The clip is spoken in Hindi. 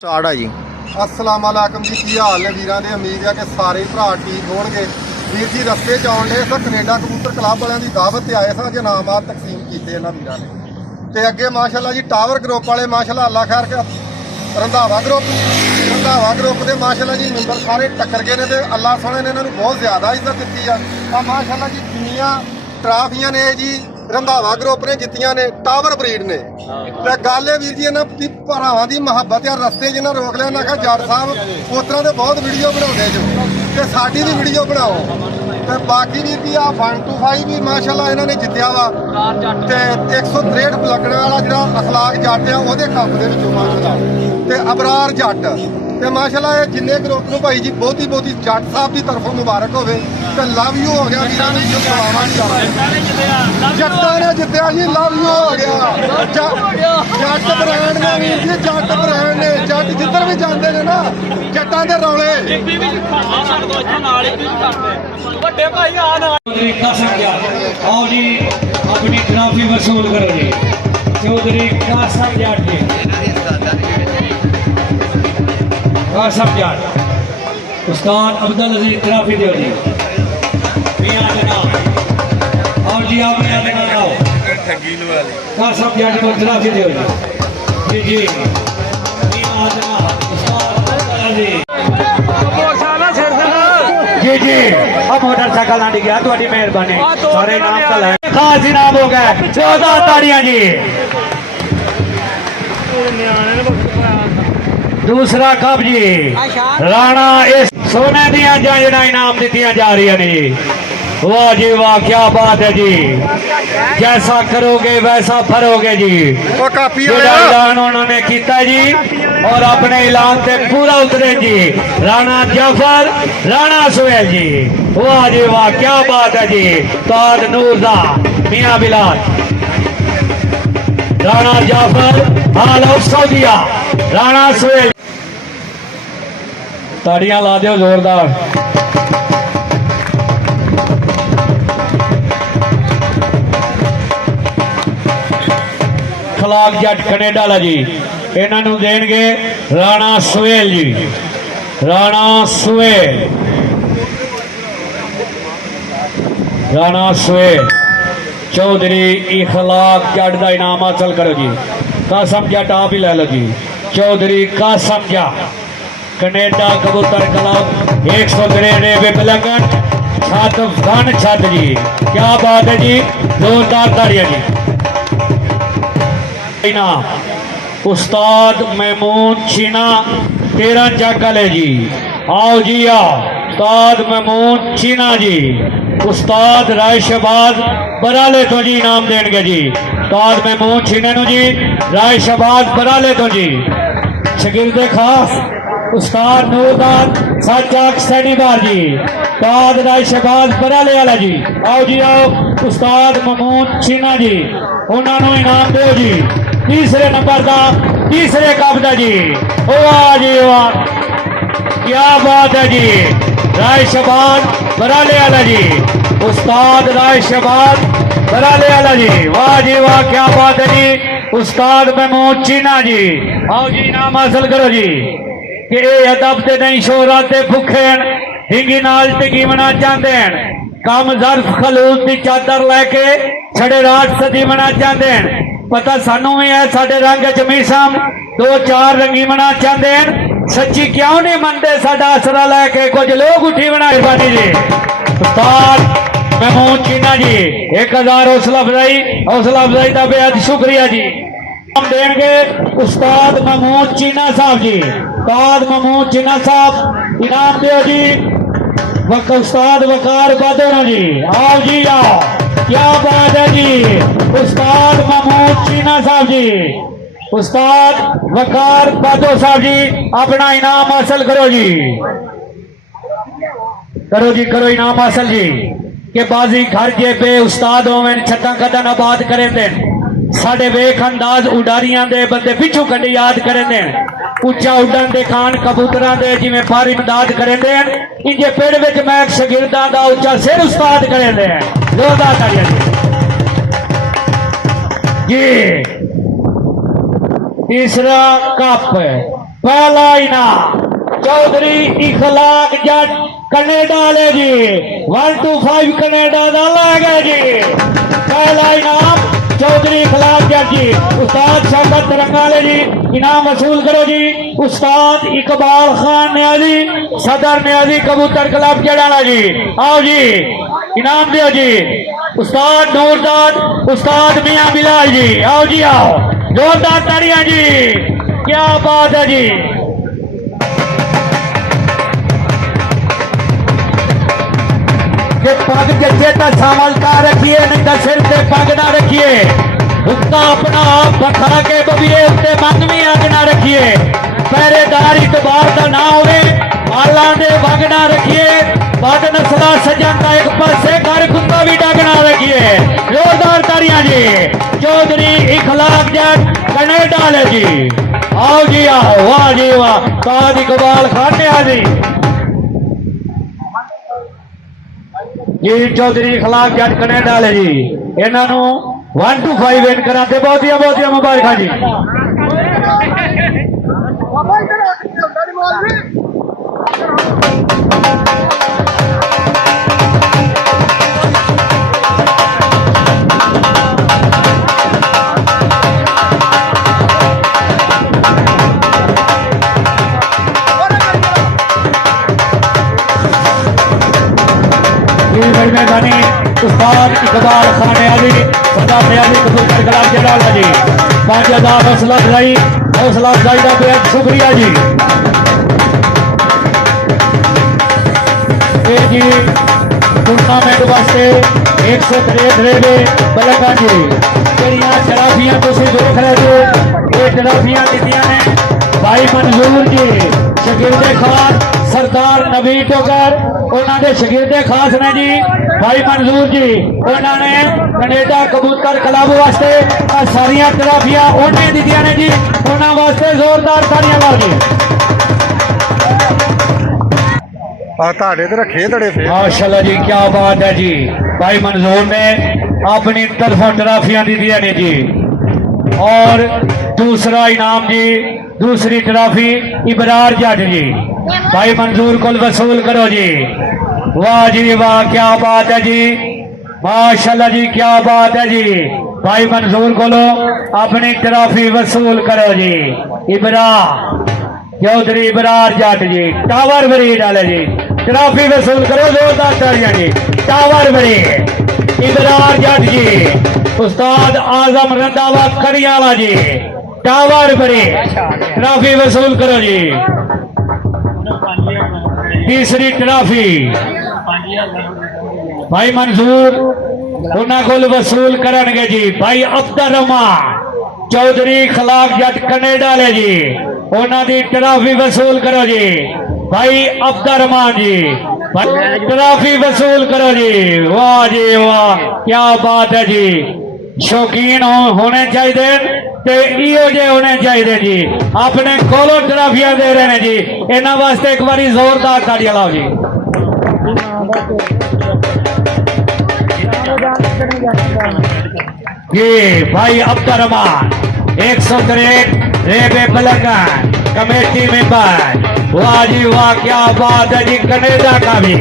स्टार्ट है जी। अस्सलाम वालेकुम जी, की हाल ने वीरां दे। उम्मीद है कि सारे भरा ठीक होणगे। वीर जी रस्ते च आउण डे सो कनेडा कबूतर क्लब वालियां दी दावत ते आए सा, इनामात तकसीम कीते इन्हां वीरां ने। ते अगे माशाअल्लाह जी टावर ग्रुप वाले माशाअल्लाह अल्लाह खैर के रंधावा ग्रुप दे माशाअल्लाह जी नंबर सारे टक्कर गए ने ते अल्लाह सोहणे ने इन्हां नूं बहुत ज़्यादा इज्जत दित्ती आ। माशाअल्लाह जी दुनिया ट्राफियां ने जी रंधावा ग्रुप ने जित्तियां ने, टावर ब्रीड ने। ते गल है वीर जी इन्हां दी भरावां दी मुहब्बत यार। रस्ते जिन्हां रोक लिया ना, जट साहब उस तरह दे बहुत वीडियो बनाउंदे जो ते साडी भी वीडियो बनाओ। ते बाकी वीर जी आ 125 भी माशाअल्लाह इन्हां ने जित्तिया वा ते 163 लगण वाला जिहड़ा अखलाक जट आ ओहदे कप दे विचों माशाअल्लाह ते अबरार जट ते माशाअल्लाह ये जिन्ने ग्रुप नूं भाई जी बहुती जट साहब की तरफों मुबारक होवे ते लव यू हो गया वीरां नूं जो सलामां जट्टां ने जित्तिया जी, लव यू हो गया। जट ब्रांड ने वीर जी, जट ब्रांड ने। जट जिधर भी जाते हैं ना जट्टां दे रौले। आओ जी अपनी ट्रॉफी वसूल करो जी। चौधरी कासम जाट जी, कासम जाट उस्ताद अब्दुल अजीज ट्रॉफी दो जी। मियां जनाब और जी आप मियां जनाब आओ। कासम जाट को ट्रॉफी दो जी। जी मियां जनाब उस्ताद अब्दुल अजीज जी जी। अब मोटरसाइकिल ना गया, थोड़ी मेहरबानी सारे नाम कल है। खास इनाम हो गए 14 ताड़ियां जी। दूसरा कप जी राणा इस सोने दिया जड़ा इनाम दित्तियां जा रही ने जी। वाह जी वाह, क्या बात है जी। जैसा करोगे वैसा भरोगे जी। ऐलान उन्होंने किया जी और अपने ऐलान से पूरा उतरे जी। राणा जाफर, राणा सुहेल जी। वाह जी वाह, क्या बात है जी। ताज नूरदा मियां बिलाल, राणा जाफर, हाल ऑफ सऊदिया, राणा सुहेल। ताड़ियां ला दो जोरदार। खलाक जट कनेडा ला जी, इन्हां नूं देणगे राणा सुहेल जी। राणा सुहेल, राणा सुहेल चौधरी इखलाक जट का इनाम हासिल करो जी। कासम जट आप ही ले लो जी। चौधरी कासम जट कनेडा कबूतर क्लब 163 बिलंगन छत वन छत जी। क्या बात है जी, जोरदार ताड़ियां जी। इनाम उस्ताद महमूद छीना 13 जगले जी। आओ जी आओ, उस्ताद महमूद छीना जी। उस्ताद राय शहबाज बराले तो जी इनाम देंगे जी। उस्ताद महमूद छीने नु जी, राय शहबाज बराले तो जी। शगिर्दे खास उस्ताद नूरदान साजाक सैनीबार जी। उस्ताद राय शहबाज बराले वाला जी। आओ जी आओ, उस्ताद महमूद छीना जी, उन्होंने इनाम दो जी। तीसरे नंबर का तीसरे कप का जी। वाह जी वाह, क्या बात है जी। राय शहबाज बराले वाला जी, उस्ताद राय शहबाज बराले वाला जी। वाह जी वाह, क्या बात है जी। उस्ताद महमूद छीना जी, आओ जी इनाम हासिल करो जी। कि अदब से नहीं शोहरत से भुखे हिंगी नाल टिकीवना चाहते हैं। कम जर्फ खलूस की चादर लैके छड़े रात सजीवना चाहते हैं। पता सानू भी है साडे रंग च मीसम 2-4 रंगी बना चाहते हैं। सच्ची क्यों नहीं मनते साडा आसरा लैके कुछ लोग उठी बना पानी जी। उस्ताद महमूद छीना जी 1000 हौसला अफजाई का बेहद शुक्रिया जी। हम देंगे उस्ताद महमूद छीना साहब जी। उस्ताद महमूद छीना साहब इनाम दो जी। उस्ताद वकार बादोना जी, आओ जी आओ, क्या बात है जी। उस्ताद महमूद छीना साहब जी, उस्ताद वकार बादो साहब जी, अपना इनाम हासिल करो जी। करो जी, करो इनाम हासिल जी। के बाजी घर जे पे उस्ताद होवें छटा कदन आबाद करें दे। साडे वेख अंदाज उडारियां दे बंदे पिछू कड़ी याद करें दे। उच्चा उड़न दे खान कबूतरां दे जिवें पारी इमदाद करें दे। इंजे पेड़ विच मैक शगिर्दां दा उच्चा सिर उस्ताद करें दे। जोरदार तालियां जी। तीसरा कप पहला इनाम चौधरी इखलाक जट कनेडा ले जी 125 कनेडा का लै गए जी। पहला इनाम चौधरी इखलाक जट जी। उस्ताद शौकत तिरंगा ले जी इनाम वसूल करो जी। उस्ताद इकबाल खान न्याजी सदर न्याजी कबूतर क्लब जड़ाला जी आओ जी इनाम दियो जी। उस्ताद नूरदाद उस्ताद मियां बिलाल जी आओ जी आओ जोरदार ताड़ियां जी क्या बात है जी। पग जच्चे तो सामल का रखिए नहीं तो सिर से पग ना रखिए। हुक्का अपना आप बखा के बबिए उत्ते मन भी अग ना रखिए। पहरेदार इतबार का ना होवे माला दे वग ना रखिए। बद नस्ला सजन का एक पासे घर कुत्ता भी डग ना रखिए। जोरदार ताड़ियां जी चौधरी इखलाक जट कनेडा ले जी आओ जी आओ वाह जी वाह। उस्ताद इकबाल खान जी जी चौधरी इखलाक जट कनेडा ले जी इन्हों 125 विन कराते बहुत मुबारक जी। मेहरबानी उस्ताद इकबाल खान न्याजी सदर न्याजी कबूतर क्लब जड़ाला जी 5000 हौसला अफजाई का बेहद शुक्रिया जी। जी टूर्नामेंट वास्ते 163 रेवे बलगा जी जड़ियां ट्राफियां तुम देख रहे थे ये ट्राफियां दित्तियां ने भाई मंजूर जी शकीर्दे खान सरदार नबी टोकर उन्होंने शकीर्दे खास ने जी भाई मंजूर जी उन्होंने कनेडा कबूतर क्लब वास्ते सारिया ट्राफियां उन्हें दित्तियां ने जी उन्होंने वास्ते जोरदार तालियां लाओ जी। रखे धड़े माशाल्लाह जी क्या बात है जी। भाई मंजूर ने अपनी तरफों ट्राफियां दित्तियां ने जी और दूसरा इनाम जी दूसरी ट्राफी इबरार जट जी भाई मंजूर को वसूल करो जी। वाह जी वाह क्या बात है जी माशाल्लाह जी क्या बात है जी। भाई मंजूर को अपनी ट्राफी वसूल करो जी। इबरा चौधरी इबरार जट जी टावर बरी डाले जी ट्राफी वसूल करो जोरदार तालियां जी। टावर बरी इबरार जट जी उस्ताद आजम रंधावा करियाला जी टावर बरी ट्राफी वसूल करो जी। तीसरी ट्राफी भाई मंजूर उन्होंने को वसूल करनगे जी। भाई अब्दुल रहमान चौधरी इखलाक जट कनेडा ले जी उन्होंने ट्राफी वसूल करो जी। भाई अब्दुल रहमान जी ट्राफी वसूल करो जी। वाह जी वाह क्या बात है जी। शौकीन होने चाहिए ते इहो जे होने चाहिए जी अपने कोलो ट्राफियां दे रहे हैं जी इन्हों वास्ते एक बारी जोरदार ताड़ियां लाओ जी। ये भाई अब्दुल रहमान 163 रेबे बलगन कमेटी मेंबर वाह जी वाह क्या बात है जी कनेडा का भी